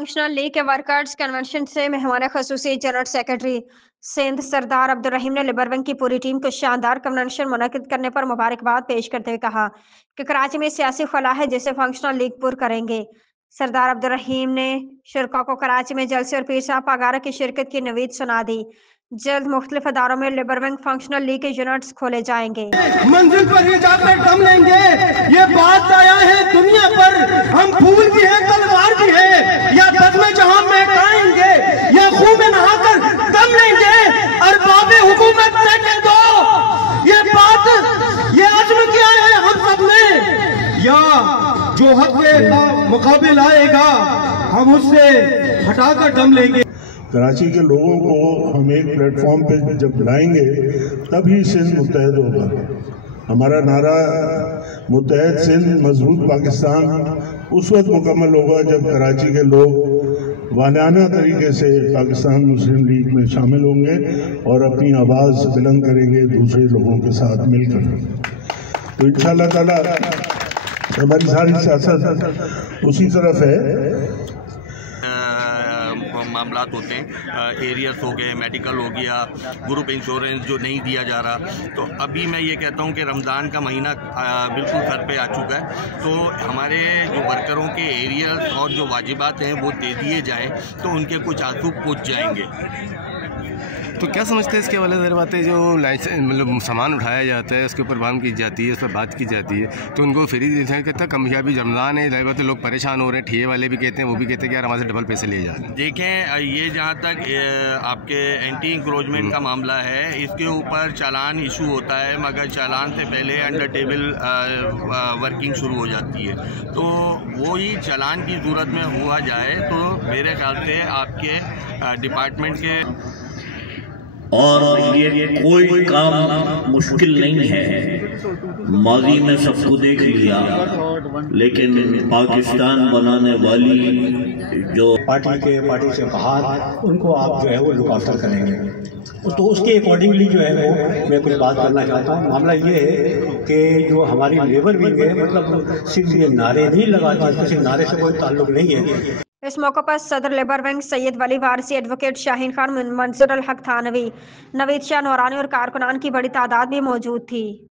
Functional league के workers convention से मेहमान खसूसी जनरल सेक्रेटरी सिंध सरदार अब्दुल रहीम ने लिबर विंग की पूरी टीम को शानदार कन्वेंशन मुनक्किद करने पर मुबारकबाद पेश करते हुए कहा कि कराची में सियासी खला है जिसे फंक्शनल लीग पूर करेंगे। सरदार अब्दुल रहीम ने शुरका को कराची में जलसे और पीर साहब पागारा की शिरकत की नवीद सुना दी। जल्द मुख्तलिफ अदारों में लिबर विंग फंक्शनल लीग के यूनिट्स खोले जाएंगे। मंजिल पर ही जाकर दम लेंगे, ये बात आया है दुनिया पर। हम फूल भी हैं तलवार भी है, या बदमे जहां महकाएंगे या खून में नहाकर दम लेंगे। अरबाबे हुकूमत से कह दो ये बात, ये अज़्म किया है हम सब ने, या जो हक के मुकाबिल आएगा हम उससे हटाकर दम लेंगे। कराची के लोगों को हम एक प्लेटफॉर्म पे जब लाएंगे तभी सिंध मुत्तहद होगा। हमारा नारा मुत्तहद सिंध मजबूत पाकिस्तान उस वक्त मुकम्मल होगा जब कराची के लोग वालियाना तरीके से पाकिस्तान मुस्लिम लीग में शामिल होंगे और अपनी आवाज़ बुलंद करेंगे दूसरे लोगों के साथ मिलकर। तो इंशाअल्लाह ताला हमारी सारी सियासत उसी तरफ है। मामलात होते हैं, एरियर्स हो गए, मेडिकल हो गया, ग्रुप इंश्योरेंस जो नहीं दिया जा रहा। तो अभी मैं ये कहता हूँ कि रमज़ान का महीना बिल्कुल सर पे आ चुका है, तो हमारे जो वर्करों के एरियर्स और जो वाजिबात हैं वो दे दिए जाएं तो उनके कुछ आंसू पूछ जाएंगे। तो क्या समझते हैं इसके वाले ज़र बातें, जो मतलब सामान उठाया जाता है उसके ऊपर बात की जाती है, उस पर बात की जाती है, तो उनको फ्री देते हैं। कितना कामयाबी रमज़ान है, ज़ाहिर बात है लोग परेशान हो रहे हैं, ठिए वाले भी कहते हैं, वो भी कहते हैं कि यार हमारे से डबल पैसे लिए जा रहे हैं। देखें, ये जहाँ तक आपके एंटी इंक्रोचमेंट का मामला है, इसके ऊपर चालान इशू होता है, मगर चालान से पहले अंडर टेबल वर्किंग शुरू हो जाती है। तो वही चालान की सूरत में हुआ जाए तो मेरे ख्याल से आपके डिपार्टमेंट के और ये कोई काम मुश्किल नहीं है। माजी में सबको देख लिया, लेकिन पाकिस्तान बनाने वाली जो पार्टी से बाहर उनको आप जो है वो लुक आफ्टर करेंगे। तो उसके अकॉर्डिंगली जो है वो मैं कुछ बात करना चाहता हूँ। मामला ये है कि जो हमारी लेबर विंग है, मतलब सिर्फ ये नारे नहीं लगाती, सिर्फ नारे से कोई ताल्लुक नहीं है। इस मौके पर सदर लेबर विंग सैयद वली वारसी, एडवोकेट शाहीन खान, मंजूर अल हक थानवी, नवीद शाह नौरानी और कारकुनान की बड़ी तादाद भी मौजूद थी।